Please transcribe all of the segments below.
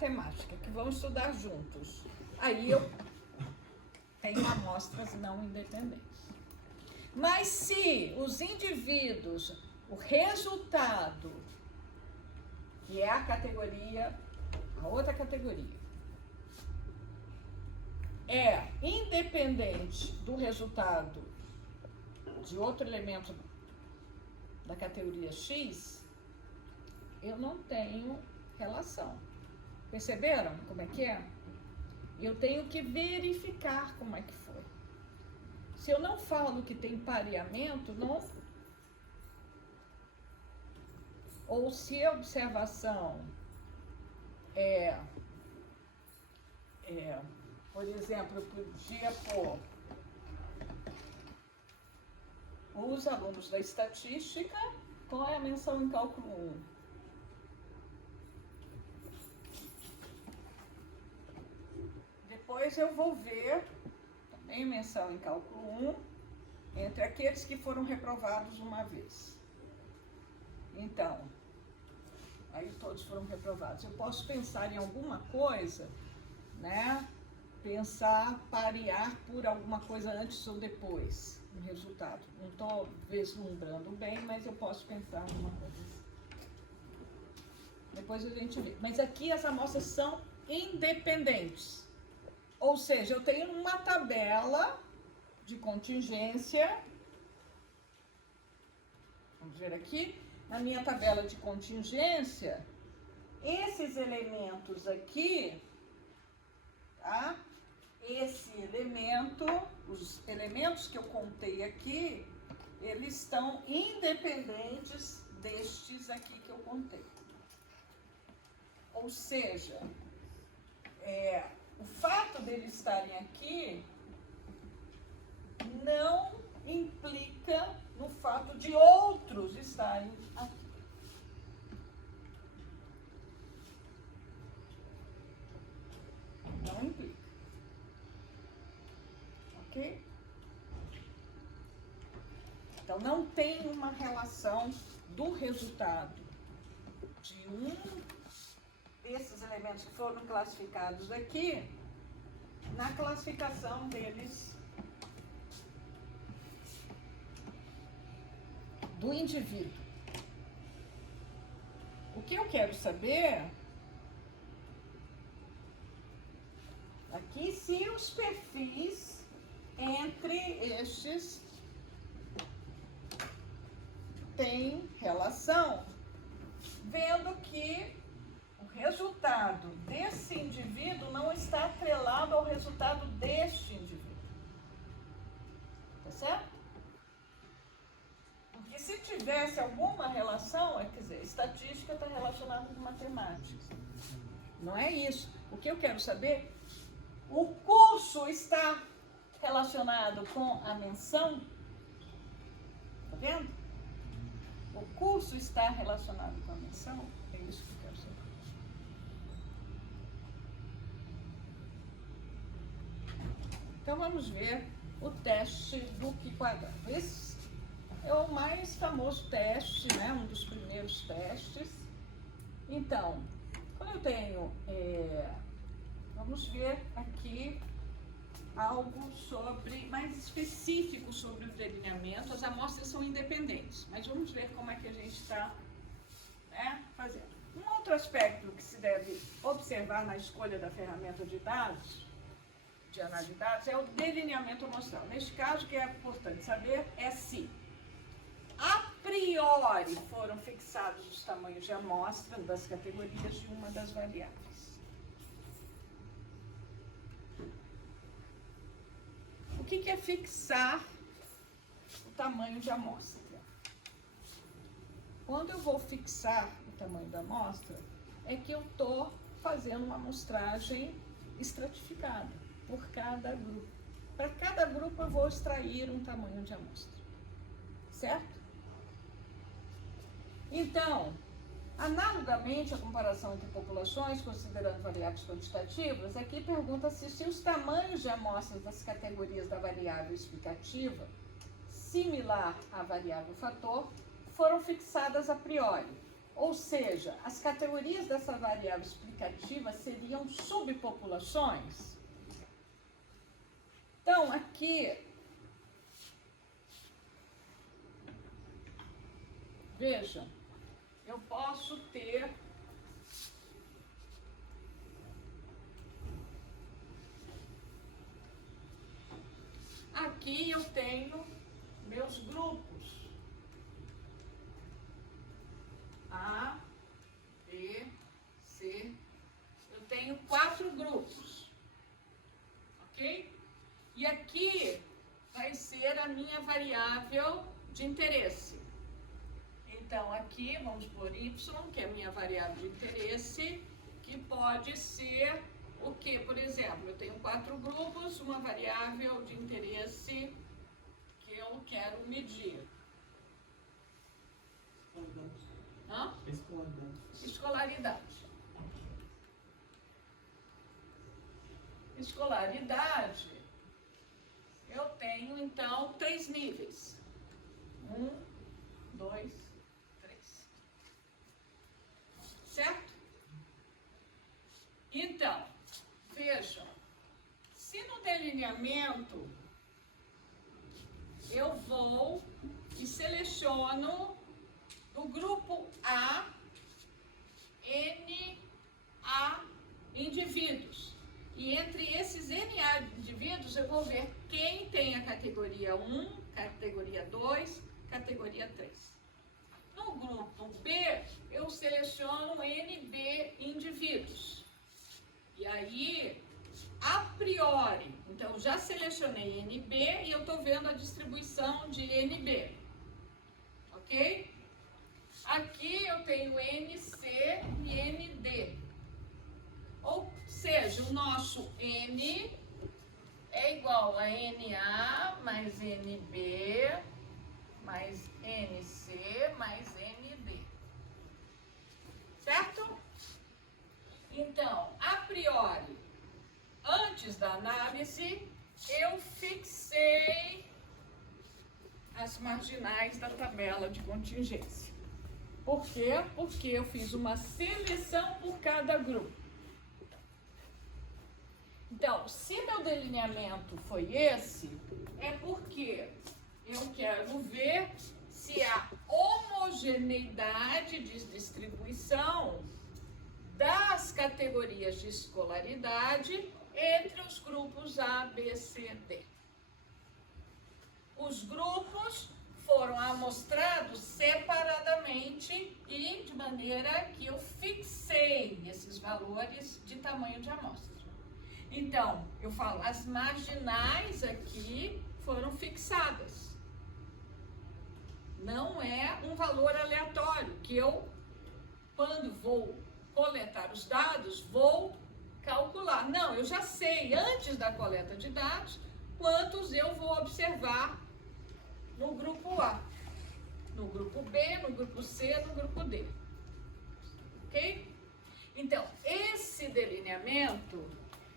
matemática, que vão estudar juntos. Aí eu tenho amostras não independentes. Mas se os indivíduos, o resultado, que é a categoria, a outra categoria, é independente do resultado de outro elemento da categoria X, eu não tenho relação. Perceberam como é que é? Eu tenho que verificar como é que foi. Se eu não falo que tem pareamento, não. Ou se a observação por exemplo, eu podia pôr os alunos da estatística, qual é a menção em cálculo 1? Depois eu vou ver, também menção em cálculo 1, entre aqueles que foram reprovados uma vez. Então, aí todos foram reprovados. Eu posso pensar em alguma coisa, né? Pensar, parear por alguma coisa antes ou depois, no resultado. Não estou vislumbrando bem, mas eu posso pensar em uma coisa assim. Depois a gente vê. Mas aqui as amostras são independentes. Ou seja, eu tenho uma tabela de contingência. Vamos ver aqui. Na minha tabela de contingência, esses elementos aqui, tá? Esse elemento, os elementos que eu contei aqui, eles estão independentes destes aqui que eu contei. Ou seja, o fato deles estarem aqui não implica no fato de outros estarem aqui. Não implica. Ok? Então, não tem uma relação do resultado de um desses elementos que foram classificados aqui na classificação deles do indivíduo. O que eu quero saber aqui se os perfis entre estes têm relação, vendo que o resultado desse indivíduo não está atrelado ao resultado deste indivíduo. Tá certo? Porque se tivesse alguma relação, quer dizer, estatística está relacionada com matemática. Não é isso. O que eu quero saber, o curso está relacionado com a menção? Tá vendo? O curso está relacionado com a menção? É isso que eu quero saber. Então vamos ver o teste do Q quadrado. Esse é o mais famoso teste, né? Um dos primeiros testes. Então, quando eu tenho, vamos ver aqui algo sobre, mais específico sobre o delineamento. As amostras são independentes, mas vamos ver como é que a gente está, né, fazendo. Um outro aspecto que se deve observar na escolha da ferramenta de dados, de análise de dados, é o delineamento amostral. Neste caso, o que é importante saber é se a priori foram fixados os tamanhos de amostra das categorias de uma das variáveis. O que é fixar o tamanho de amostra? Quando eu vou fixar o tamanho da amostra, é que eu estou fazendo uma amostragem estratificada por cada grupo. Para cada grupo eu vou extrair um tamanho de amostra. Certo? Então, analogamente à comparação entre populações, considerando variáveis quantitativas, aqui pergunta-se se os tamanhos de amostras das categorias da variável explicativa, similar à variável fator, foram fixadas a priori. Ou seja, as categorias dessa variável explicativa seriam subpopulações. Então, aqui, vejam, eu posso ter aqui eu tenho meus grupos A, B, C. Eu tenho 4 grupos, ok? E aqui vai ser a minha variável de interesse. Então, aqui vamos por Y, que é a minha variável de interesse, que pode ser o que? Por exemplo, eu tenho 4 grupos, uma variável de interesse que eu quero medir. Hã? Escolaridade. Escolaridade, eu tenho então 3 níveis. 1, 2, 3. Certo? Então, vejam, se no delineamento eu vou e seleciono do grupo A, NA indivíduos. E entre esses NA indivíduos eu vou ver quem tem a categoria 1, categoria 2, categoria 3. No grupo B, eu seleciono NB indivíduos. E aí, a priori, então já selecionei NB e eu estou vendo a distribuição de NB. Ok? Aqui eu tenho NC e ND. Ou seja, o nosso N é igual a NA mais NB mais NC mais ND. Certo? Então, a priori, antes da análise, eu fixei as marginais da tabela de contingência. Por quê? Porque eu fiz uma seleção por cada grupo. Então, se meu delineamento foi esse, é porque eu quero ver se há homogeneidade de distribuição das categorias de escolaridade entre os grupos A, B, C, D. Os grupos foram amostrados separadamente e de maneira que eu fixei esses valores de tamanho de amostra. Então, eu falo, as marginais aqui foram fixadas. Não é um valor aleatório que eu, quando vou coletar os dados, vou calcular. Não, eu já sei, antes da coleta de dados, quantos eu vou observar no grupo A, no grupo B, no grupo C, no grupo D. Ok? Então, esse delineamento,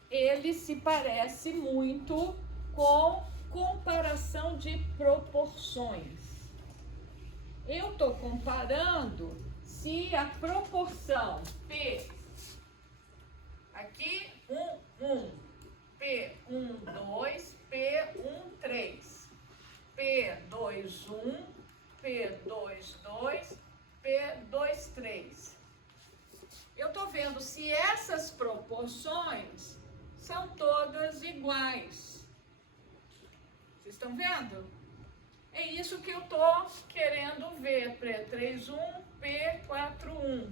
ele se parece muito com comparação de proporções. Eu estou comparando se a proporção P, aqui 1, P1, 2, P1, 3, P2, 1, P2, 2, P2, 3. Eu estou vendo se essas proporções são todas iguais. Vocês estão vendo? É isso que eu estou querendo ver. P31, P41.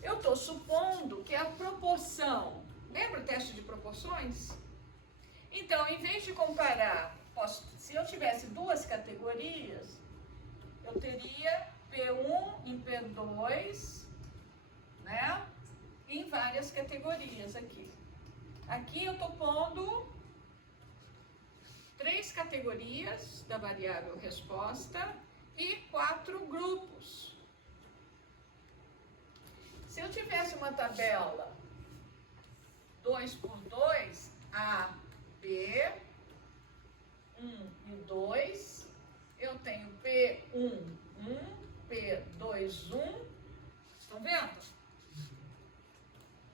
Eu estou supondo que a proporção... Lembra o teste de proporções? Então, em vez de comparar... se eu tivesse duas categorias, eu teria P1 em P2, né? Em várias categorias aqui. Aqui eu estou pondo 3 categorias da variável resposta e 4 grupos. Se eu tivesse uma tabela 2 por 2, A, B, 1 e 2, eu tenho P1, 1, P2, 1, estão vendo?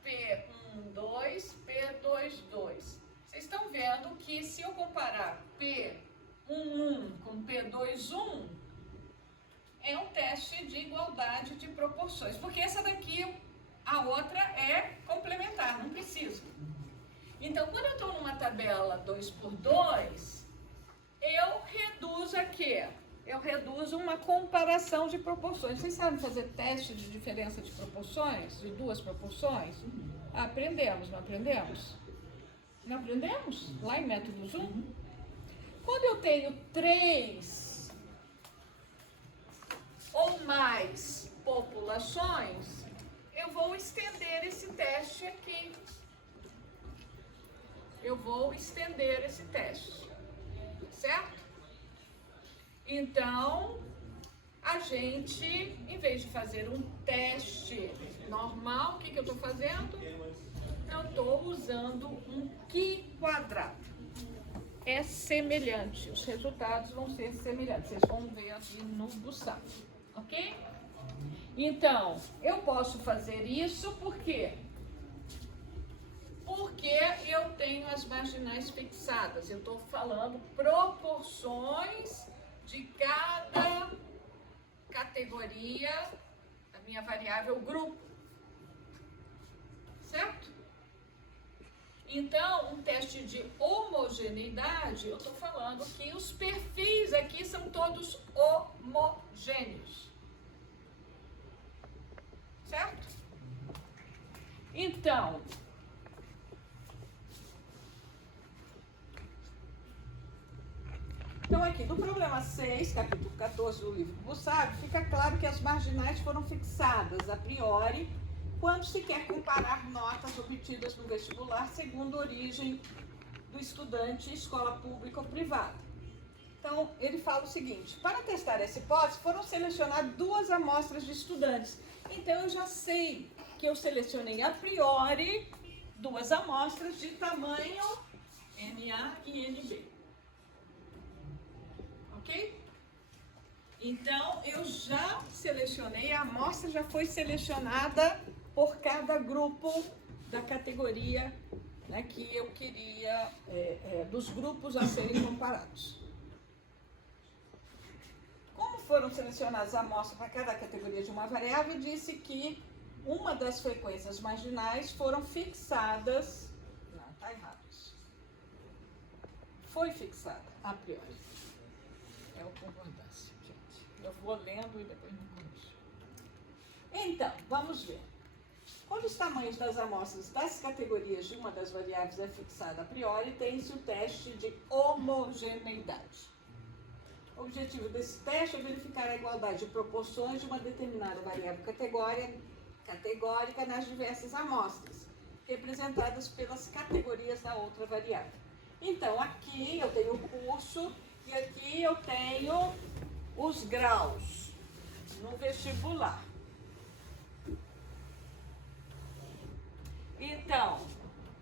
P12, P22. Vocês estão vendo que se eu comparar P11 com P21, é um teste de igualdade de proporções, porque essa daqui, a outra é complementar, não precisa. Então, quando eu estou numa tabela 2x2, eu reduzo aqui. Eu reduzo uma comparação de proporções. Vocês sabem fazer teste de diferença de proporções? De duas proporções? Aprendemos, não aprendemos? Não aprendemos? Lá em métodos 1. Quando eu tenho 3 ou mais populações, eu vou estender esse teste aqui. Eu vou estender esse teste, certo? Então, a gente, em vez de fazer um teste normal, o que eu estou fazendo? Eu estou usando um Q quadrado. É semelhante, os resultados vão ser semelhantes, vocês vão ver aqui no Busap, ok? Então, eu posso fazer isso por quê? Porque eu tenho as marginais fixadas. Eu estou falando proporções de cada categoria da minha variável grupo. Certo? Então, um teste de homogeneidade, eu estou falando que os perfis aqui são todos homogêneos. Certo? Então, aqui no problema 6, capítulo 14 do livro Busap, fica claro que as marginais foram fixadas a priori quando se quer comparar notas obtidas no vestibular segundo a origem do estudante, escola pública ou privada. Então, ele fala o seguinte: para testar essa hipótese, foram selecionadas 2 amostras de estudantes. Então, eu já sei que eu selecionei a priori 2 amostras de tamanho NA e NB. Ok? Então, eu já selecionei, a amostra já foi selecionada por cada grupo da categoria, né, que eu queria, dos grupos a serem comparados. Como foram selecionadas as amostras para cada categoria de uma variável, disse que uma das frequências marginais foram fixadas. Não, está errado isso. Foi fixada a priori. É o concordância, gente. Eu vou lendo e depois me corrijo. Então, vamos ver. Quando os tamanhos das amostras das categorias de uma das variáveis é fixado a priori, tem-se o teste de homogeneidade. O objetivo desse teste é verificar a igualdade de proporções de uma determinada variável categórica nas diversas amostras, representadas pelas categorias da outra variável. Então, aqui eu tenho o curso e aqui eu tenho os graus no vestibular. Então,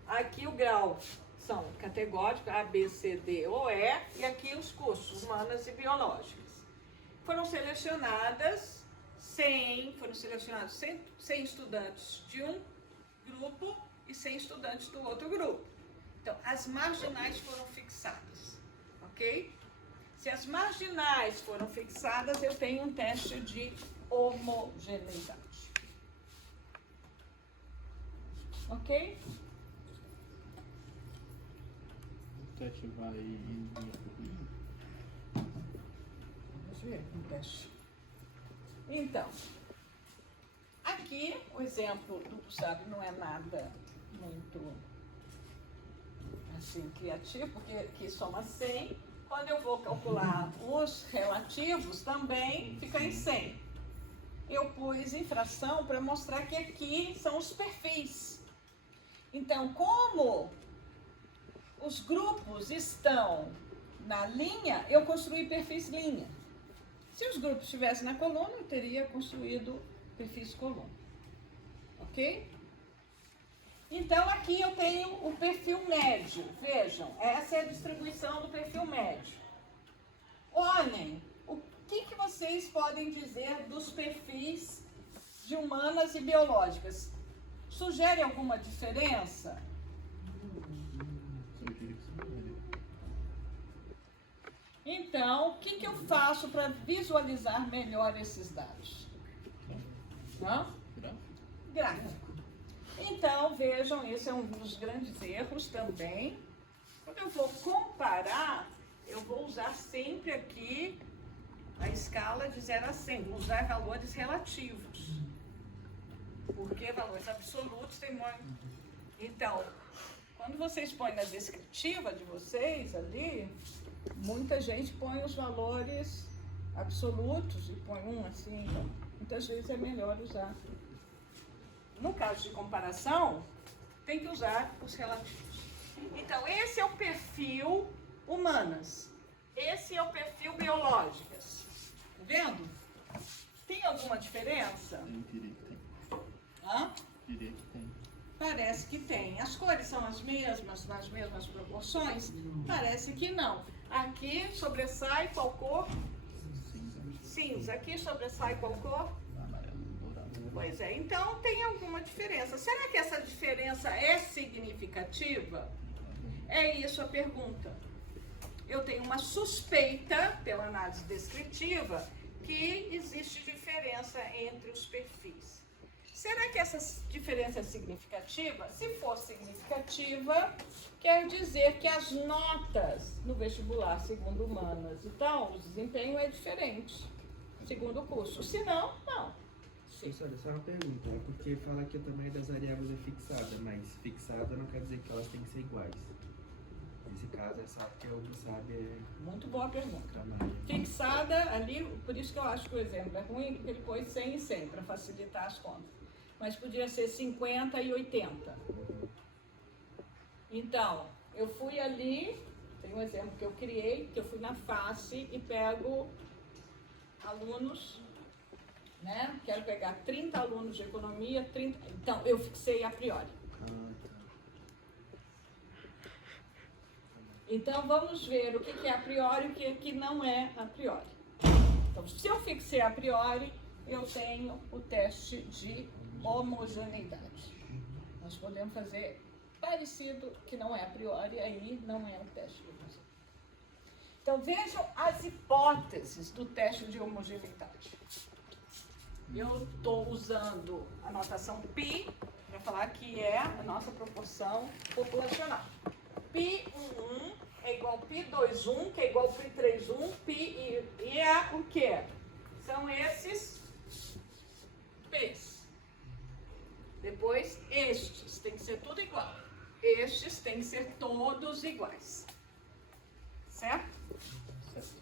aqui o grau são categóricos, A, B, C, D ou E, e aqui os cursos, humanas e biológicas. Foram selecionados 100 estudantes de um grupo e 100 estudantes do outro grupo. Então, as marginais foram fixadas, ok? Se as marginais foram fixadas, eu tenho um teste de homogeneidade. Ok? O teste vai em linha por linha? Vamos ver o teste. Então, aqui o exemplo do Busap não é nada muito assim criativo, porque aqui soma 100. Quando eu vou calcular os relativos, também fica em 100. Eu pus em fração para mostrar que aqui são os perfis. Então, como os grupos estão na linha, eu construí perfis linha. Se os grupos estivessem na coluna, eu teria construído perfis coluna. Ok? Então, aqui eu tenho o perfil médio. Vejam, essa é a distribuição do perfil médio. Olhem, o que vocês podem dizer dos perfis de humanas e biológicas. Sugere alguma diferença? Então, o que eu faço para visualizar melhor esses dados? Hã? Gráfico. Então, vejam, esse é um dos grandes erros também. Quando eu vou comparar, eu vou usar sempre aqui a escala de 0 a 100, vou usar valores relativos. Porque valores absolutos tem muito. Então, quando vocês põem na descritiva de vocês ali, muita gente põe os valores absolutos e põe um assim, então, muitas vezes é melhor usar. No caso de comparação, tem que usar os relativos. Então, esse é o perfil humanas. Esse é o perfil biológicas. Tá vendo? Tem alguma diferença? Hã? Diria que tem. Parece que tem. As cores são as mesmas, nas mesmas proporções? Parece que não. Aqui sobressai qual cor? Cinza. Aqui sobressai qual cor? Amarelo, dourado. Pois é, então tem alguma diferença. Será que essa diferença é significativa? É isso a pergunta. Eu tenho uma suspeita, pela análise descritiva, que existe diferença entre os perfis. Será que essa diferença é significativa? Se for significativa, quer dizer que as notas no vestibular, segundo humanas, então, o desempenho é diferente, segundo o curso. Se não, não. Professora, só uma pergunta, é porque fala que também das variáveis é fixada, mas fixada não quer dizer que elas têm que ser iguais. Nesse caso é só porque o que sabe é Muito boa pergunta. tamanho. Fixada ali, por isso que eu acho que o exemplo é ruim, porque ele pôs 100 e 100 para facilitar as contas. Mas podia ser 50 e 80. Então, eu fui ali, tem um exemplo que eu criei, que eu fui na face e pego alunos, né? Quero pegar 30 alunos de economia, 30. Então, eu fixei a priori. Então, vamos ver o que é a priori e o que não é a priori. Então, se eu fixei a priori, eu tenho o teste de homogeneidade. Nós podemos fazer parecido, que não é a priori, aí não é o teste de homogeneidade. Então, vejam as hipóteses do teste de homogeneidade. Eu estou usando a notação π para falar que é a nossa proporção populacional. π11 é igual a π21, que é igual a π31, e é o quê? São esses p's. Depois, estes tem que ser tudo igual. Estes tem que ser todos iguais. Certo? Certo.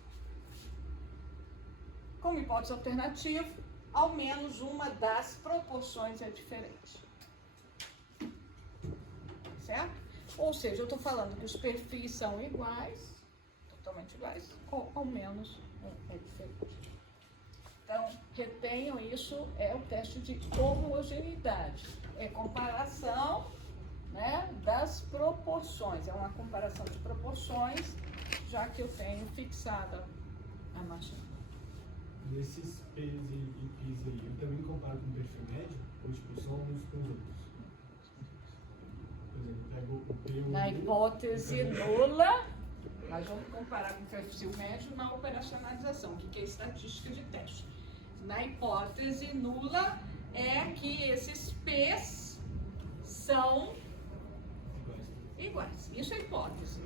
Como hipótese alternativa, ao menos uma das proporções é diferente. Certo? Ou seja, eu estou falando que os perfis são iguais, totalmente iguais, ou ao menos um é diferente. Então, retenham isso, é o teste de homogeneidade. É comparação, né, das proporções. É uma comparação de proporções, já que eu tenho fixada a margem. Desses P's e P's aí, eu também comparo com o perfil médio, ou tipo, só uns com os outros? Por exemplo, eu pego o P1... Na hipótese nula, nós vamos comparar com o perfil médio na operacionalização, que é estatística de teste. Na hipótese nula é que esses P's são iguais. Isso é hipótese.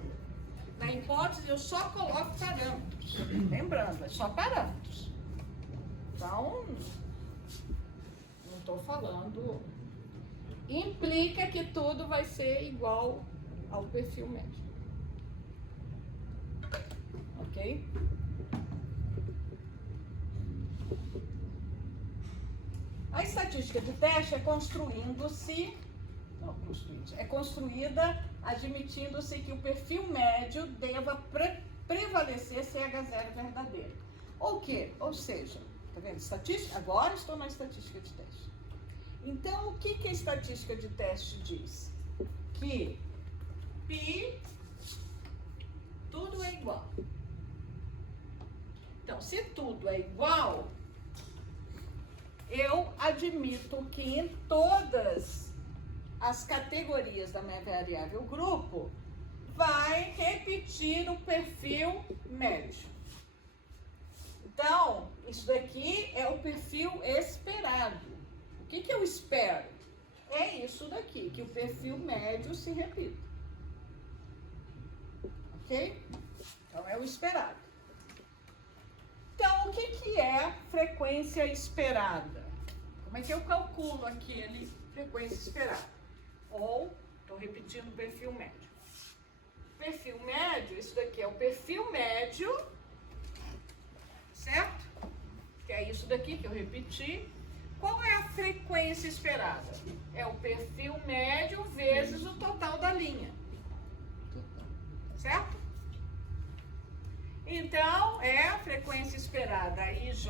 Na hipótese eu só coloco parâmetros. Lembrando, é só parâmetros. Então, não estou falando... Implica que tudo vai ser igual ao perfil médio. Ok? A estatística de teste é construída admitindo-se que o perfil médio deva prevalecer se H0 é verdadeiro. Ou quê? Ou seja, tá vendo? Estatística? Agora estou na estatística de teste. Então, o que a estatística de teste diz? Que π, tudo é igual. Então, se tudo é igual, eu admito dito que em todas as categorias da minha variável grupo vai repetir o perfil médio. Então, isso daqui é o perfil esperado. O que eu espero? É isso daqui, que o perfil médio se repita. Ok? Então, é o esperado. Então, o que é frequência esperada? Como é que eu calculo aquele frequência esperada? Ou, estou repetindo o perfil médio. Perfil médio, isso daqui é o perfil médio, certo? Que é isso daqui que eu repeti. Qual é a frequência esperada? É o perfil médio vezes o total da linha. Certo? Então, a frequência esperada IJ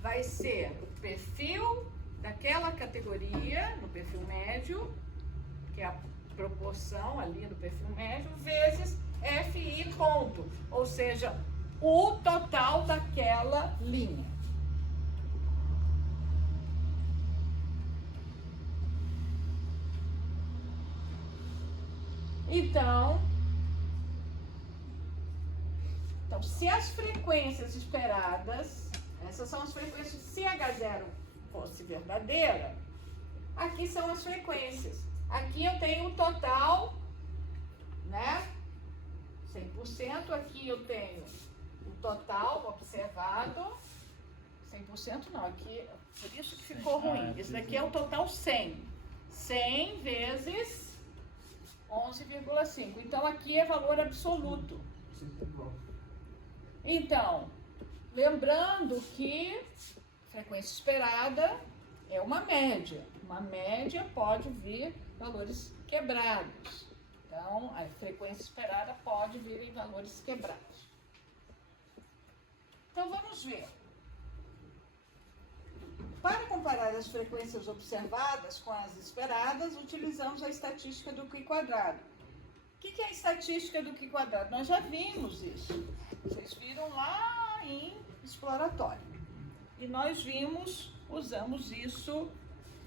vai ser o perfil daquela categoria, no perfil médio, que é a proporção ali do perfil médio, vezes FI ponto, ou seja, o total daquela linha. Então, se as frequências esperadas, essas são as frequências, se H0 fosse verdadeira, aqui são as frequências. Aqui eu tenho o total, né? 100%, aqui eu tenho o total observado, 100% não, aqui, por isso que ficou ruim. Esse daqui é o total 100. 100 vezes 11,5. Então, aqui é valor absoluto. Então, lembrando que frequência esperada é uma média. Uma média pode vir valores quebrados. Então, a frequência esperada pode vir em valores quebrados. Então, vamos ver. Para comparar as frequências observadas com as esperadas, utilizamos a estatística do Q quadrado. O que é a estatística do Q quadrado? Nós já vimos isso. Vocês viram lá em exploratório. E nós usamos isso,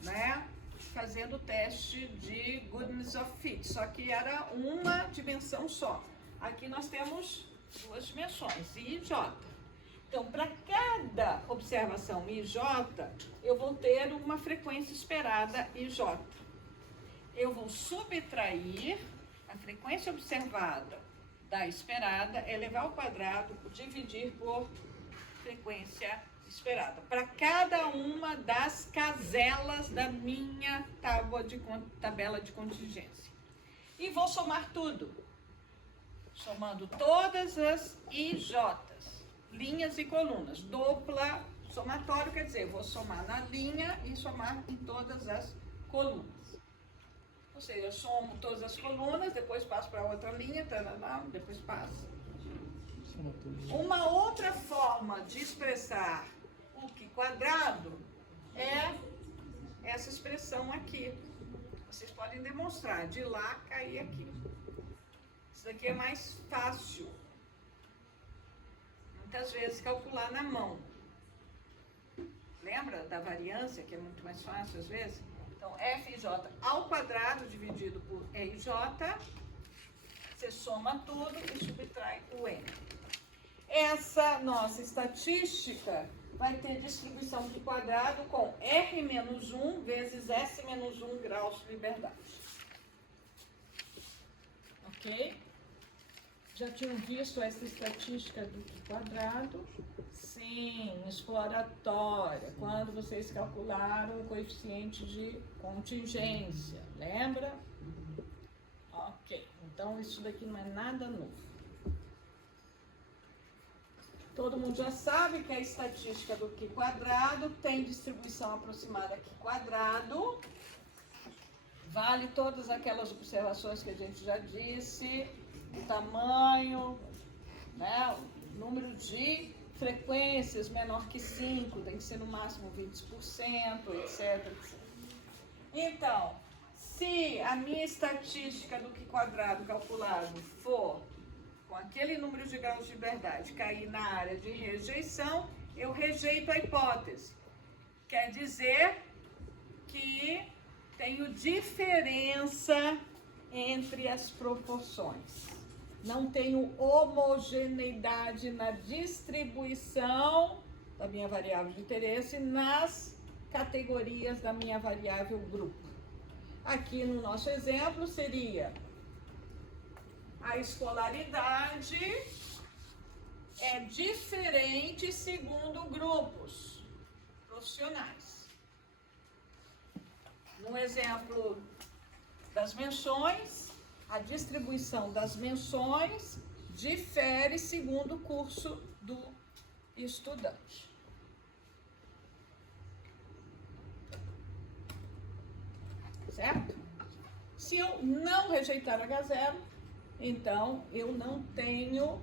né, fazendo o teste de goodness of fit, só que era uma dimensão só. Aqui nós temos duas dimensões, I e J. Então, para cada observação IJ, eu vou ter uma frequência esperada IJ. Eu vou subtrair a frequência observada da esperada, elevar ao quadrado, dividir por frequência esperada. Para cada uma das caselas da minha tabela de contingência. E vou somar tudo. Somando todas as IJs, linhas e colunas. Dupla somatório, quer dizer, vou somar na linha e somar em todas as colunas. Ou seja, eu somo todas as colunas, depois passo para outra linha, depois passo. Uma outra forma de expressar o Q quadrado é essa expressão aqui. Vocês podem demonstrar, de lá cair aqui. Isso daqui é mais fácil. Muitas vezes calcular na mão. Lembra da variância, que é muito mais fácil às vezes? Então, FJ ao quadrado dividido por EJ, você soma tudo e subtrai o N. Essa nossa estatística vai ter distribuição de quadrado com R-1 vezes S-1 graus de liberdade. Ok? Já tinham visto essa estatística do Q quadrado? Sim, exploratória, quando vocês calcularam o coeficiente de contingência, lembra? Ok, então isso daqui não é nada novo. Todo mundo já sabe que a estatística do Q quadrado tem distribuição aproximada Q quadrado, vale todas aquelas observações que a gente já disse, o tamanho, né, o número de frequências menor que 5, tem que ser no máximo 20%, etc, etc. Então, se a minha estatística do Q quadrado calculado for com aquele número de graus de liberdade cair na área de rejeição, eu rejeito a hipótese. Quer dizer que tenho diferença entre as proporções. Não tenho homogeneidade na distribuição da minha variável de interesse nas categorias da minha variável grupo. Aqui no nosso exemplo seria a escolaridade é diferente segundo grupos profissionais. No exemplo das menções, a distribuição das menções difere segundo o curso do estudante. Certo? Se eu não rejeitar H0, então eu não tenho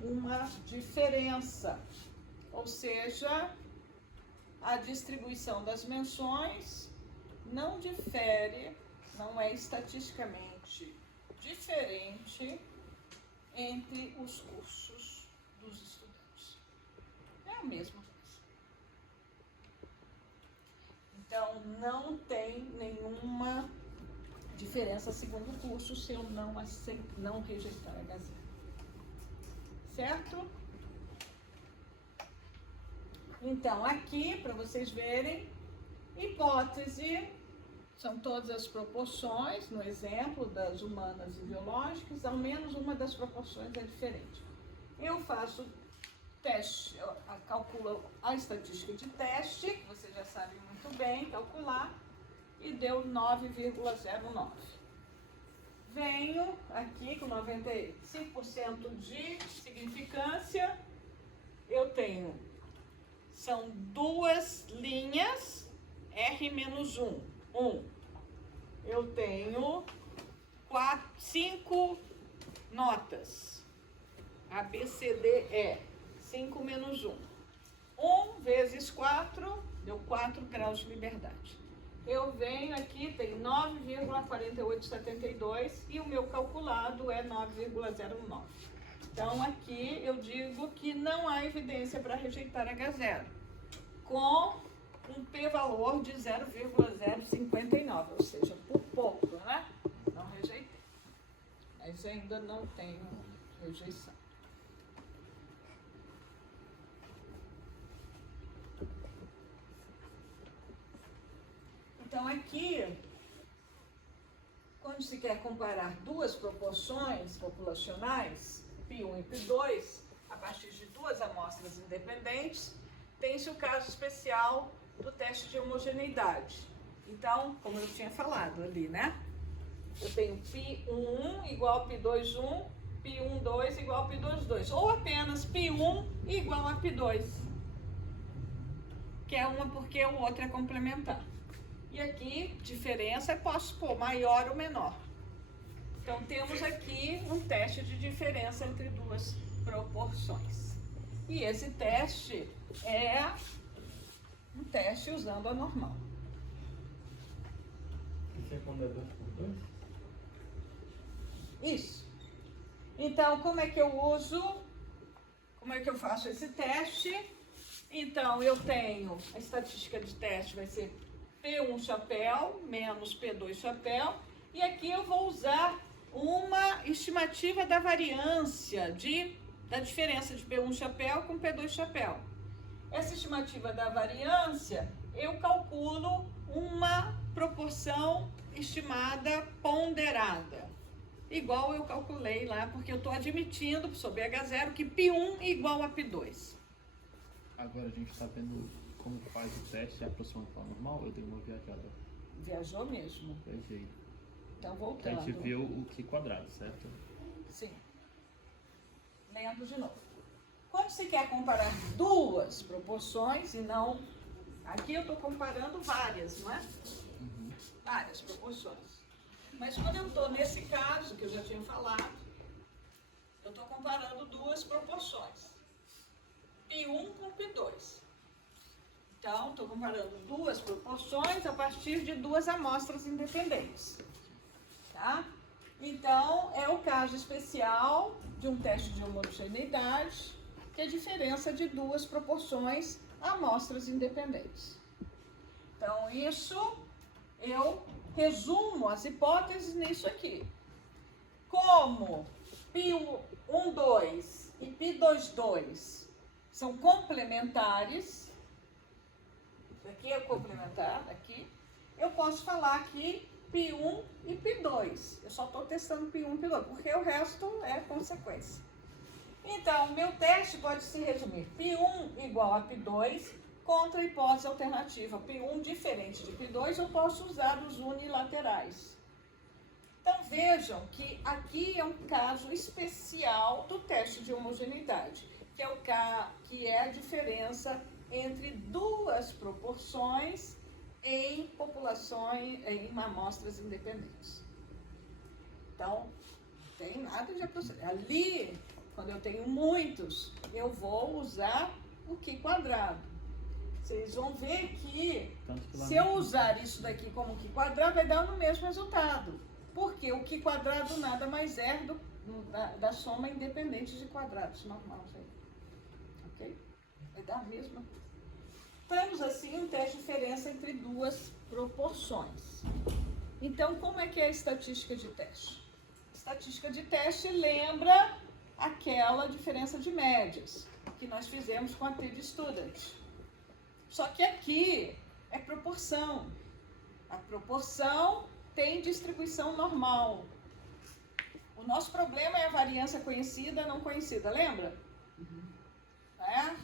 uma diferença, ou seja, a distribuição das menções não difere, não é estatisticamente diferente entre os cursos dos estudantes. É a mesma coisa. Então, não tem nenhuma diferença segundo o curso se eu não rejeitar a H0. Certo? Então, aqui, para vocês verem, hipótese são todas as proporções, no exemplo das humanas e biológicas, ao menos uma das proporções é diferente. Eu faço teste, eu calculo a estatística de teste, que vocês já sabem muito bem calcular, e deu 9,09. Venho aqui com 95% de significância, eu tenho, são duas linhas, R-1. Eu tenho 5 notas, A, B, C, D, E, 5 menos 1. 1 vezes 4, deu 4 graus de liberdade. Eu venho aqui, tem 9,4872 e o meu calculado é 9,09. Então, aqui eu digo que não há evidência para rejeitar H0, com um p-valor de 0,059, ou seja, por pouco, né? Não rejeitei. Mas ainda não tenho rejeição. Então, aqui, quando se quer comparar duas proporções populacionais, P1 e P2, a partir de duas amostras independentes, tem-se o caso especial do teste de homogeneidade. Então, como eu tinha falado ali, né? Eu tenho P1 igual a P2,1, P1,2 igual a P2,2, ou apenas P1 igual a P2, que é uma porque o outro é complementar. E aqui, diferença, eu posso pôr maior ou menor. Então, temos aqui um teste de diferença entre duas proporções. E esse teste é um teste usando a normal. Você quando é 2 por 2? Isso. Então, como é que eu uso? Como é que eu faço esse teste? Então, eu tenho, a estatística de teste vai ser P1 chapéu menos P2 chapéu, e aqui eu vou usar uma estimativa da variância da diferença de P1 chapéu com P2 chapéu. Essa estimativa da variância, eu calculo uma proporção estimada ponderada, igual eu calculei lá, porque eu estou admitindo, sob H0, que P1 é igual a P2. Agora a gente está vendo como faz o teste, a aproximação para normal. Eu dei uma viajada. Viajou mesmo. Viajei. Então, A voltando. gente viu o Q quadrado, certo? Sim. Lendo de novo. Quando se quer comparar duas proporções e não... Aqui eu estou comparando várias, não é? Uhum. Várias proporções. Mas quando eu estou nesse caso, que eu já tinha falado, eu estou comparando duas proporções. P1 com P2. Então, estou comparando duas proporções a partir de duas amostras independentes. Tá? Então, é o caso especial de um teste de homogeneidade, que é a diferença de duas proporções a amostras independentes. Então, isso eu resumo as hipóteses nisso aqui. Como π12 e π22 são complementares, aqui é complementar, aqui, eu posso falar aqui π1 e π2. Eu só estou testando π1 e π2, porque o resto é consequência. Então, meu teste pode se resumir π1 igual a π2 contra a hipótese alternativa π1 diferente de π2, eu posso usar os unilaterais. Então, vejam que aqui é um caso especial do teste de homogeneidade, que é a diferença entre duas proporções em populações, em amostras independentes. Então, não tem nada de aproximar. Ali, quando eu tenho muitos, eu vou usar o Q quadrado. Vocês vão ver que se eu usar isso daqui como Q quadrado, vai dar o mesmo resultado. Porque o Q quadrado nada mais é da soma independente de quadrados normais. Ok? Vai dar a mesma. Temos assim um teste de diferença entre duas proporções. Então, como é que é a estatística de teste? A estatística de teste lembra aquela diferença de médias que nós fizemos com a T-Student. Só que aqui é proporção. A proporção tem distribuição normal. O nosso problema é a variância conhecida, não conhecida, lembra?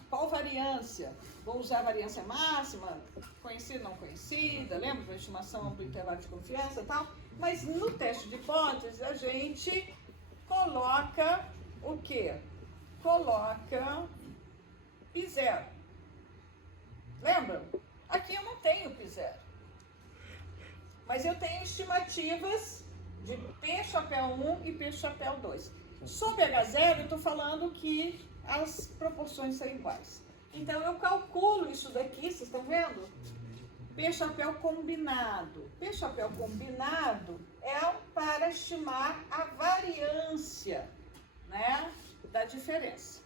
Qual variância? Vou usar a variância máxima, conhecida, não conhecida, lembra? Para estimação do intervalo de confiança e tal. Mas no teste de hipótese, a gente coloca o quê? Coloca π0. Lembram? Aqui eu não tenho π0. Mas eu tenho estimativas de P chapéu 1 e P chapéu 2. Sobre H0, eu estou falando que as proporções são iguais. Então, eu calculo isso daqui, vocês estão vendo? P chapéu combinado. P chapéu combinado é para estimar a variância, né, da diferença.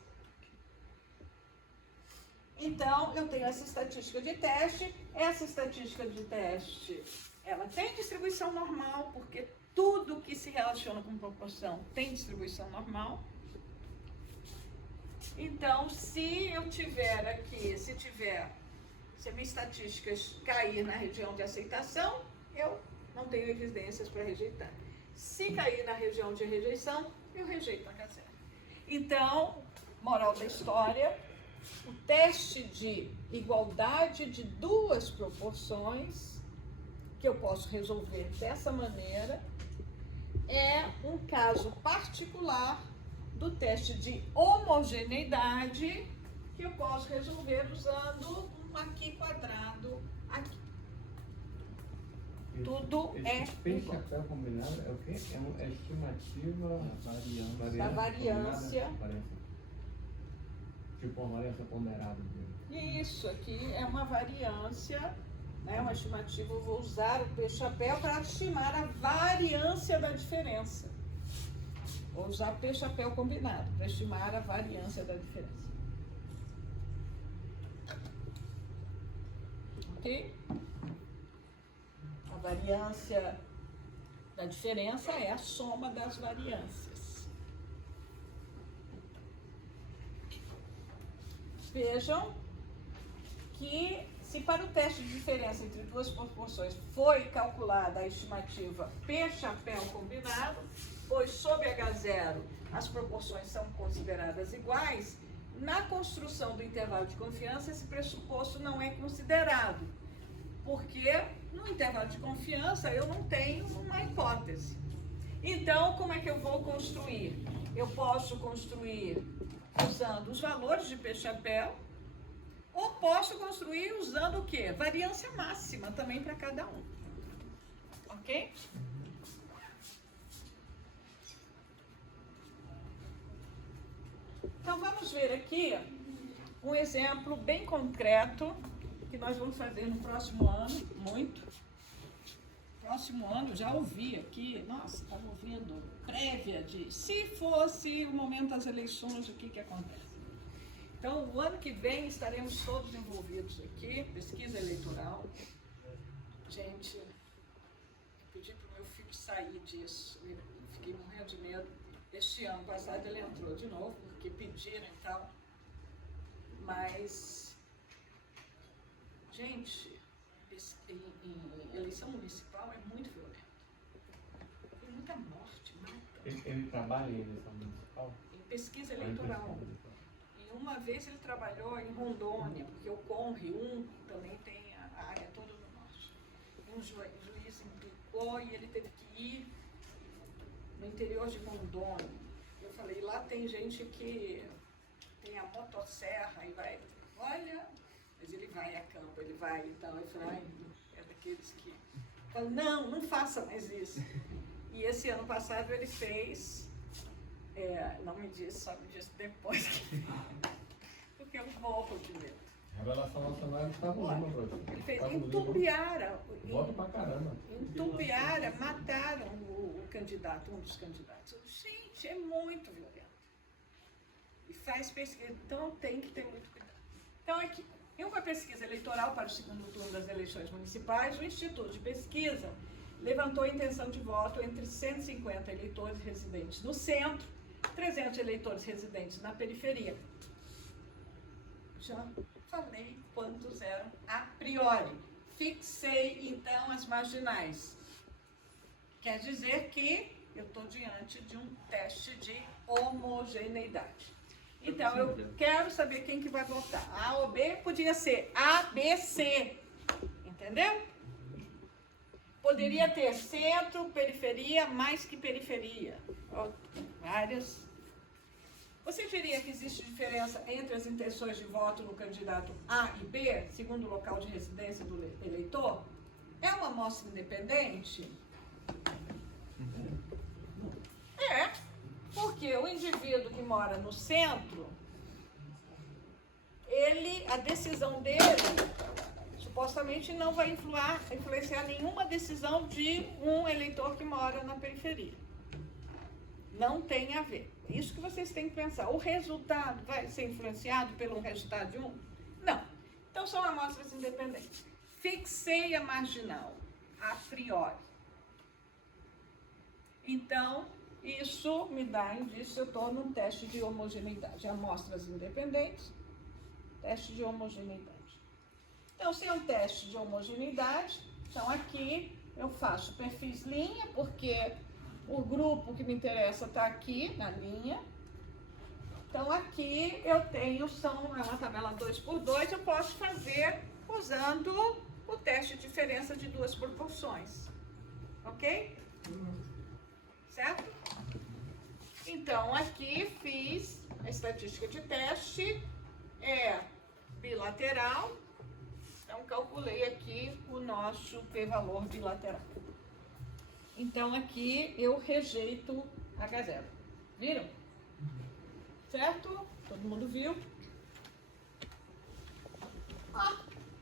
Então, eu tenho essa estatística de teste. Essa estatística de teste, ela tem distribuição normal, porque tudo que se relaciona com proporção tem distribuição normal. Então, se eu tiver aqui, se a minha estatística cair na região de aceitação, eu não tenho evidências para rejeitar. Se cair na região de rejeição, eu rejeito a H0. Então, moral da história, o teste de igualdade de duas proporções, que eu posso resolver dessa maneira, é um caso particular do teste de homogeneidade, que eu posso resolver usando um aqui quadrado aqui. Tudo é P igual. chapéu combinado é o quê? É uma estimativa Da variância. Tipo uma variância ponderada. Isso aqui é uma variância, né, uma estimativa. Eu vou usar o P chapéu para estimar a variância da diferença. Vou usar P chapéu combinado para estimar a variância da diferença. Ok? A variância da diferença é a soma das variâncias. Vejam que se para o teste de diferença entre duas proporções foi calculada a estimativa P chapéu combinado, pois sob H0 as proporções são consideradas iguais, na construção do intervalo de confiança esse pressuposto não é considerado, porque no intervalo de confiança eu não tenho uma hipótese. Então, como é que eu vou construir? Eu posso construir usando os valores de P chapéu, ou posso construir usando o quê? Variância máxima também para cada um. Ok? Então, vamos ver aqui um exemplo bem concreto que nós vamos fazer no próximo ano, muito. Próximo ano, já ouvi aqui, nossa, estava ouvindo prévia de se fosse o momento das eleições, o que acontece. Então, o ano que vem estaremos todos envolvidos aqui, pesquisa eleitoral. Gente, sair disso. Eu fiquei morrendo de medo. Este ano passado ele entrou de novo, porque pediram e tal. Mas, gente, em eleição municipal é muito violento. Tem muita morte, mata. Ele trabalha em eleição municipal? Em pesquisa eleitoral. E uma vez ele trabalhou em Rondônia, porque o CONRE-1 também tem a área toda do norte. Um juiz implicou e ele teve que ir no interior de Rondônia. Eu falei, lá tem gente que tem a motosserra e vai, olha, mas ele vai a campo, ele vai e tal. Eu falei, ai, é daqueles que falam, não faça mais isso. E esse ano passado ele fez, não me disse, só me disse depois, porque eu morro de medo. Revelação nacional é Gustavo Lima, professor. Ele fez Gustavo em Lima. Tumbiara. Voto pra caramba. Em Tumbiara mataram o candidato, um dos candidatos. Gente, é muito violento. E faz pesquisa, então tem que ter muito cuidado. Então aqui, em uma pesquisa eleitoral para o segundo turno das eleições municipais, o Instituto de Pesquisa levantou a intenção de voto entre 150 eleitores residentes no centro, 300 eleitores residentes na periferia. Já falei quantos eram a priori. Fixei, então, as marginais. Quer dizer que eu estou diante de um teste de homogeneidade. Então, eu quero saber quem que vai votar. A ou B podia ser A, B, C. Entendeu? Poderia ter centro, periferia, mais que periferia. Várias. Você diria que existe diferença entre as intenções de voto no candidato A e B, segundo o local de residência do eleitor? É uma amostra independente? É, porque o indivíduo que mora no centro, a decisão dele supostamente não vai influenciar nenhuma decisão de um eleitor que mora na periferia. Não tem a ver. Isso que vocês têm que pensar. O resultado vai ser influenciado pelo resultado de um? Não. Então são amostras independentes. Fixei a marginal, a priori. Então, isso me dá indício, eu estou num teste de homogeneidade. Amostras independentes, teste de homogeneidade. Então, se é um teste de homogeneidade, então aqui eu faço perfis linha, porque o grupo que me interessa está aqui na linha. Então, aqui eu tenho, é uma tabela 2x2, eu posso fazer usando o teste de diferença de duas proporções. Ok? Certo? Então, aqui fiz a estatística de teste, é bilateral. Então, calculei aqui o nosso p-valor bilateral. Então, aqui eu rejeito H0. Viram? Certo? Todo mundo viu?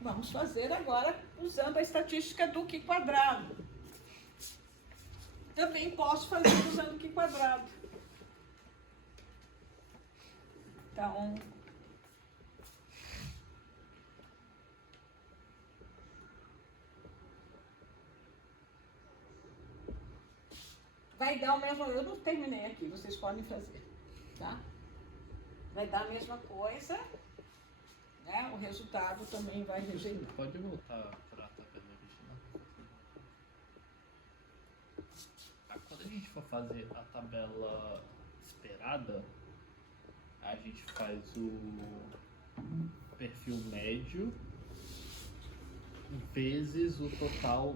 Vamos fazer agora usando a estatística do Q quadrado. Também posso fazer usando o Q quadrado. Então, vai dar o mesmo, eu não terminei aqui, vocês podem fazer, tá? Vai dar a mesma coisa, né? O resultado também vai rejeitar. Pode voltar para a tabela original. Quando a gente for fazer a tabela esperada, a gente faz o perfil médio vezes o total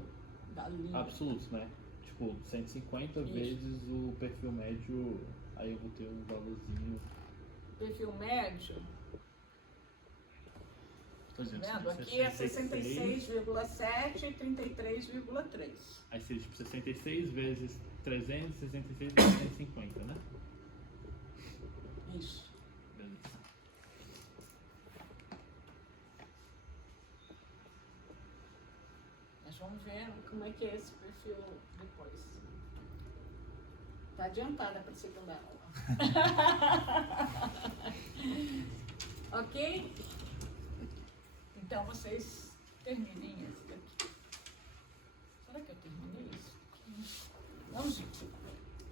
Da linha. absoluto, né? Tipo, 150 Isso. vezes o perfil médio, aí eu vou ter um valorzinho. Perfil médio, Por exemplo, vendo? Aqui é 66,7 e 33,3. Aí seria tipo 66 vezes 300, 66 vezes 150, né? Isso. Beleza. Mas vamos ver como é que é esse perfil depois. Tá adiantada para a segunda aula. Ok? Então vocês terminem esse daqui. Será que eu terminei isso? Vamos ver.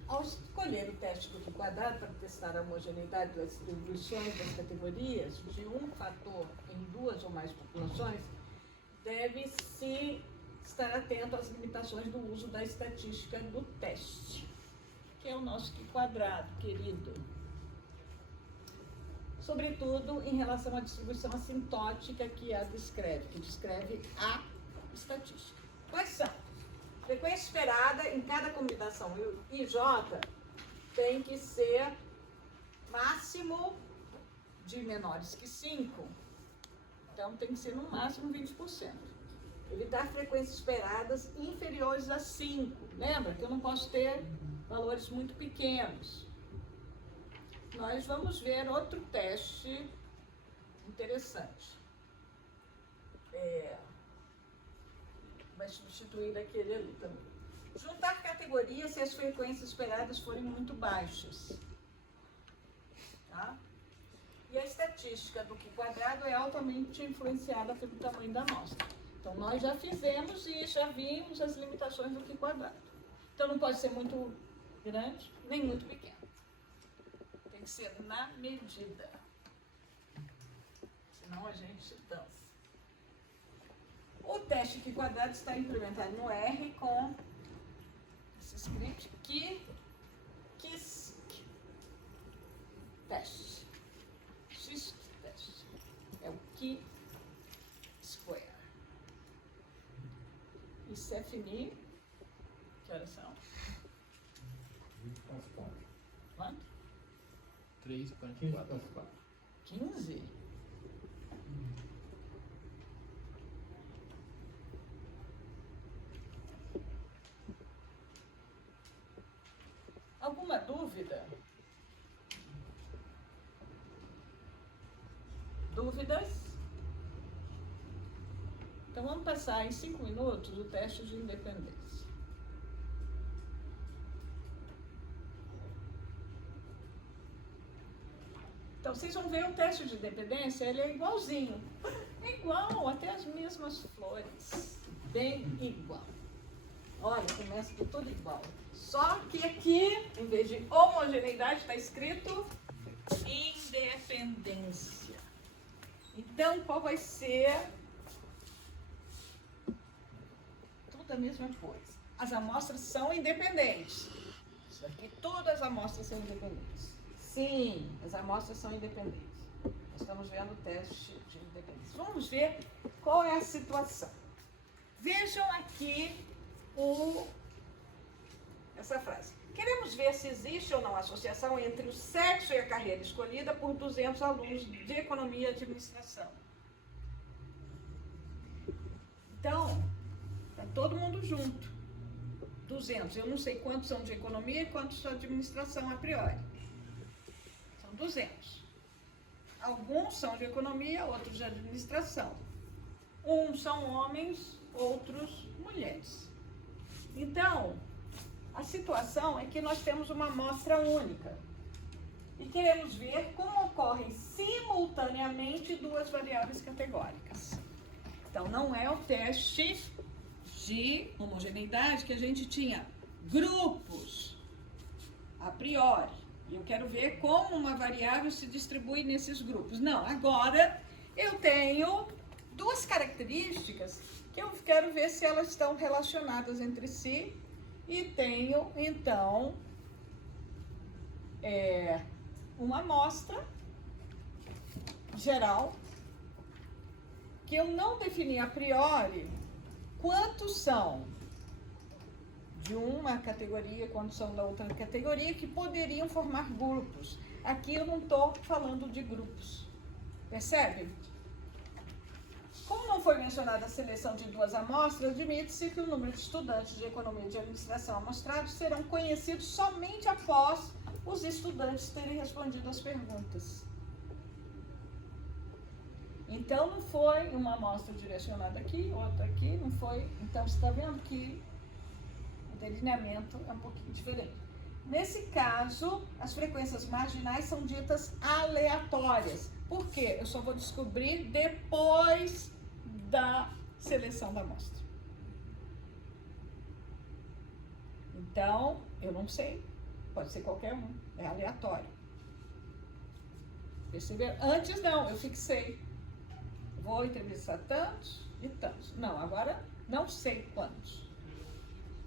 Ao escolher o teste do Q quadrado para testar a homogeneidade das distribuições das categorias de um fator em duas ou mais populações, deve-se estar atento às limitações do uso da estatística do teste, que é o nosso Q quadrado, querido. Sobretudo em relação à distribuição assintótica que descreve a estatística. Quais são? Frequência esperada em cada combinação IJ tem que ser máximo de menores que 5. Então tem que ser no máximo 20%. Evitar frequências esperadas inferiores a 5. Lembra que eu não posso ter valores muito pequenos. Nós vamos ver outro teste interessante. Vai substituir aquele ali também. Juntar categorias se as frequências esperadas forem muito baixas. Tá? E a estatística do Q quadrado é altamente influenciada pelo tamanho da amostra. Então, nós já fizemos e já vimos as limitações do Q quadrado. Então, não pode ser muito grande, nem muito pequeno. Tem que ser na medida. Senão a gente dança. O teste Q quadrado está implementado no R com esse script QISC teste. XISC teste. É o Q square. E CFNI, que horas são? 20 para as 4. Quanto? 3 e 15 para 44. as 4. 15? Alguma dúvida? Dúvidas? Então vamos passar em 5 minutos o teste de independência. Então vocês vão ver o teste de independência, ele é igualzinho. É igual, até as mesmas flores. Bem igual. Olha, começa de tudo igual. Só que aqui, em vez de homogeneidade, está escrito independência. Então, qual vai ser? Tudo a mesma coisa. As amostras são independentes. Isso aqui, todas as amostras são independentes. Sim, as amostras são independentes. Nós estamos vendo o teste de independência. Vamos ver qual é a situação. Vejam aqui essa frase. Queremos ver se existe ou não associação entre o sexo e a carreira escolhida por 200 alunos de economia e administração. Então, está todo mundo junto. 200. Eu não sei quantos são de economia e quantos são de administração a priori. São 200. Alguns são de economia, outros de administração. Uns são homens, outros mulheres. Então, a situação é que nós temos uma amostra única e queremos ver como ocorrem simultaneamente duas variáveis categóricas. Então, não é o teste de homogeneidade que a gente tinha grupos a priori. E eu quero ver como uma variável se distribui nesses grupos. Não, agora eu tenho duas características que eu quero ver se elas estão relacionadas entre si. E tenho, então, uma amostra geral que eu não defini a priori quantos são de uma categoria, quantos são da outra categoria, que poderiam formar grupos. Aqui eu não estou falando de grupos. Percebe? Como não foi mencionada a seleção de duas amostras, admite-se que o número de estudantes de economia e de administração amostrados serão conhecidos somente após os estudantes terem respondido as perguntas. Então, não foi uma amostra direcionada aqui, outra aqui, não foi. Então, você está vendo que o delineamento é um pouquinho diferente. Nesse caso, as frequências marginais são ditas aleatórias. Por quê? Eu só vou descobrir depois da seleção da amostra. Então, eu não sei. Pode ser qualquer um. É aleatório. Perceberam? Antes não, eu fixei. Vou entrevistar tantos e tantos. Não, agora não sei quantos.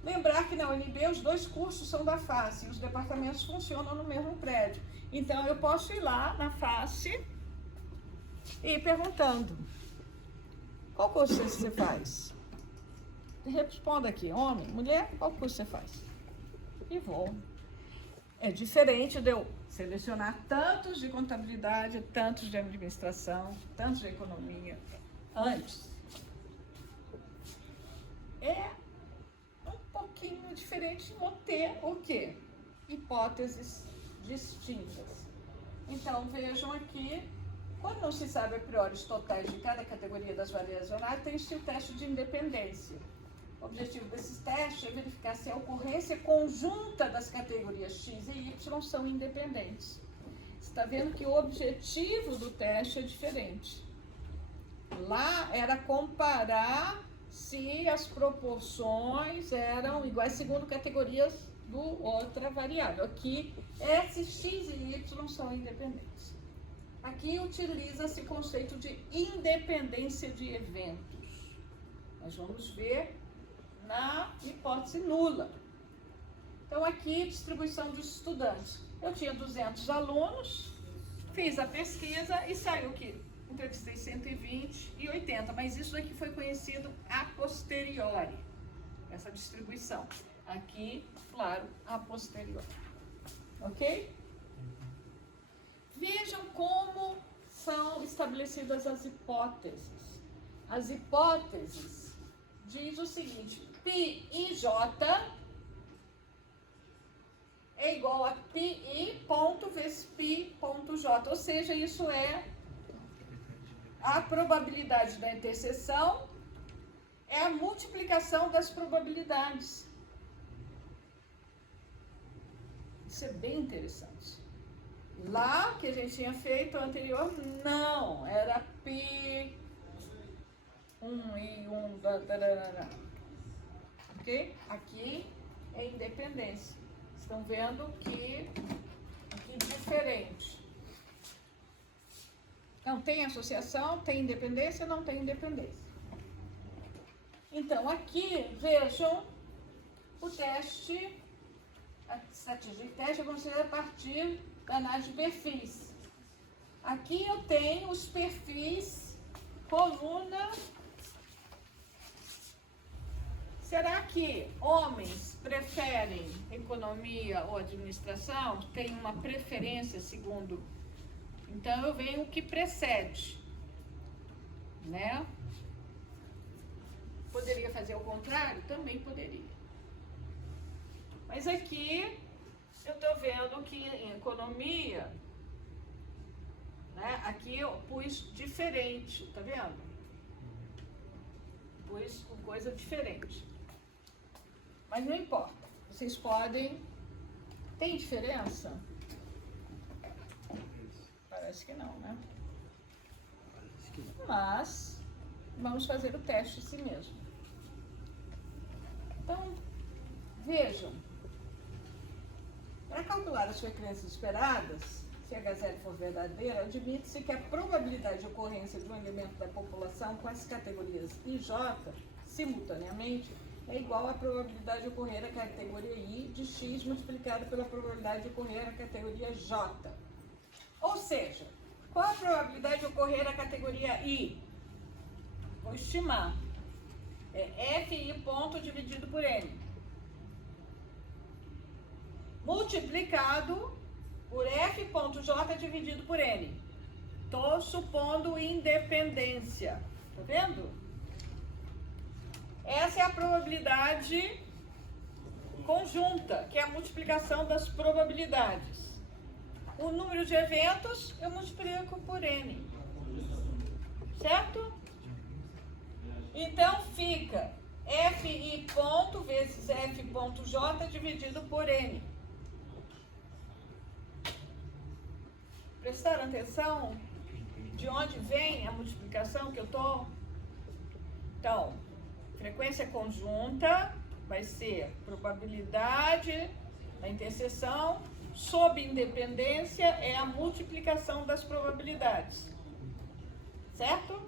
Lembrar que na UNB os 2 cursos são da face e os departamentos funcionam no mesmo prédio. Então, eu posso ir lá na face e ir perguntando: qual curso você faz? Responda aqui, homem, mulher, qual curso você faz? E vou. É diferente de eu selecionar tantos de contabilidade, tantos de administração, tantos de economia, antes. É um pouquinho diferente, vou ter o quê? Hipóteses distintas. Então, vejam aqui, quando não se sabe a priori os totais de cada categoria das variacionais, tem-se o teste de independência. O objetivo desses testes é verificar se a ocorrência conjunta das categorias X e Y são independentes. Você está vendo que o objetivo do teste é diferente. Lá era comparar se as proporções eram iguais segundo categorias do outra variável. Aqui, S, X e Y são independentes. Aqui utiliza-se o conceito de independência de eventos. Nós vamos ver na hipótese nula. Então, aqui, distribuição de estudantes. Eu tinha 200 alunos, fiz a pesquisa e saiu que entrevistei 120 e 80, mas isso aqui foi conhecido a posteriori, essa distribuição. Aqui, claro, a posteriori. Ok? Vejam como são estabelecidas as hipóteses. As hipóteses diz o seguinte: Pi i J é igual a Pi i ponto vezes Pi ponto J, ou seja, isso é a probabilidade da interseção, é a multiplicação das probabilidades. Isso é bem interessante. Lá que a gente tinha feito anterior, não, era Pi 1 e 1, ok? Aqui é independência. Estão vendo que diferente. Não tem associação, tem independência, não tem independência. Então, aqui, vejam, o teste, a estatística de teste acontece a partir da análise de perfis. Aqui eu tenho os perfis, coluna. Será que homens preferem economia ou administração? Tem uma preferência segundo. Então, eu venho o que precede, né? Poderia fazer o contrário? Também poderia. Mas aqui, eu estou vendo que em economia, né? Aqui eu pus diferente, tá vendo? Pus com coisa diferente. Mas não importa, vocês podem... Tem diferença? Parece que não, né? Mas, vamos fazer o teste assim mesmo. Então, vejam. Para calcular as frequências esperadas, se a H0 for verdadeira, admite-se que a probabilidade de ocorrência de um elemento da população com as categorias I e J, simultaneamente, é igual à probabilidade de ocorrer a categoria I de X multiplicado pela probabilidade de ocorrer a categoria J. Ou seja, qual a probabilidade de ocorrer a categoria I? Vou estimar. É FI ponto dividido por N. Multiplicado por F ponto J dividido por N. Estou supondo independência. Tá vendo? Essa é a probabilidade conjunta, que é a multiplicação das probabilidades. O número de eventos eu multiplico por N. Certo? Então fica FI ponto vezes F ponto J dividido por N. Prestaram atenção de onde vem a multiplicação que eu estou? Então, frequência conjunta vai ser probabilidade da interseção sob independência é a multiplicação das probabilidades. Certo?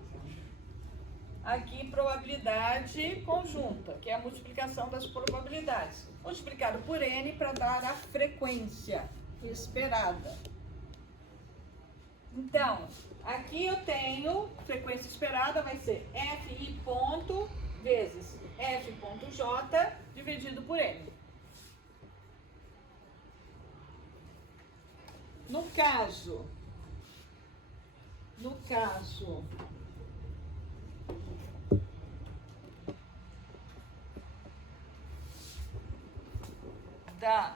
Aqui, probabilidade conjunta, que é a multiplicação das probabilidades. Multiplicado por N para dar a frequência esperada. Então, aqui eu tenho frequência esperada, vai ser Fi ponto vezes F ponto J dividido por N. No caso da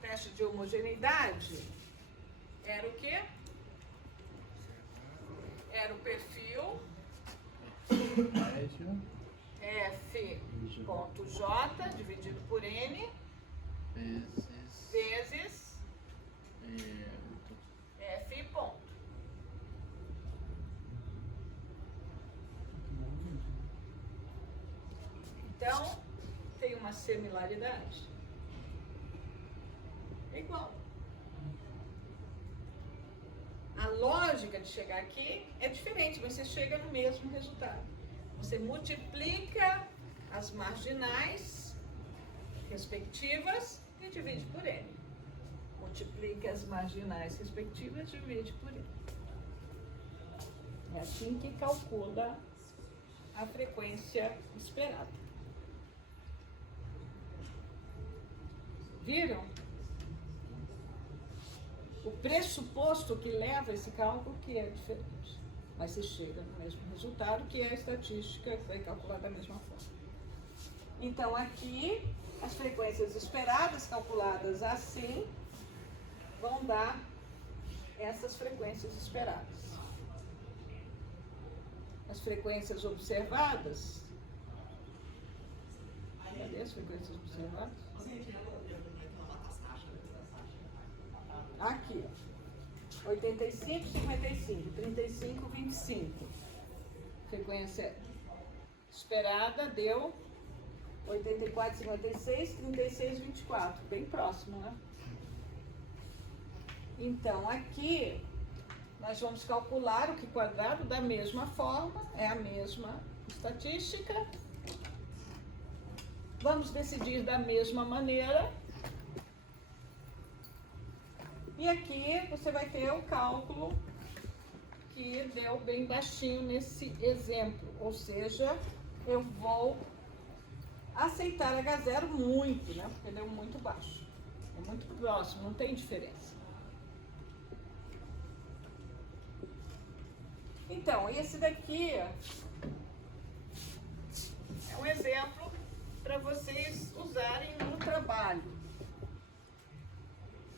teste de homogeneidade, era o quê? Era o perfil Médio F ponto J dividido por N vezes F ponto. Então, tem uma similaridade. É igual. A lógica de chegar aqui é diferente, mas você chega no mesmo resultado. Você multiplica as marginais respectivas e divide por N. Multiplica as marginais respectivas e divide por N. É assim que calcula a frequência esperada. Viram? O pressuposto que leva esse cálculo que é diferente. Mas você chega no mesmo resultado, que é a estatística que foi calculada da mesma forma. Então, aqui, as frequências esperadas calculadas assim vão dar essas frequências esperadas. As frequências observadas. Cadê as frequências observadas? Aqui, ó. 85, 55, 35, 25. Frequência esperada deu 84, 56, 36, 24. Bem próximo, né? Então, aqui, nós vamos calcular o Q quadrado da mesma forma, é a mesma estatística. Vamos decidir da mesma maneira. E aqui você vai ter o cálculo que deu bem baixinho nesse exemplo. Ou seja, eu vou aceitar H0 muito, né? Porque deu muito baixo. É muito próximo, não tem diferença. Então, esse daqui é um exemplo para vocês usarem no trabalho.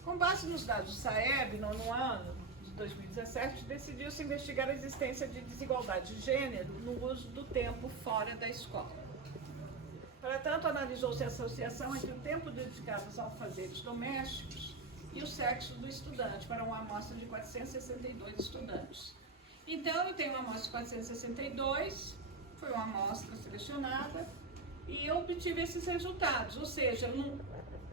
Com base nos dados do SAEB, no ano de 2017, decidiu-se investigar a existência de desigualdade de gênero no uso do tempo fora da escola. Para tanto, analisou-se a associação entre o tempo dedicado aos afazeres domésticos e o sexo do estudante, para uma amostra de 462 estudantes. Então, eu tenho uma amostra de 462, foi uma amostra selecionada, e eu obtive esses resultados, ou seja,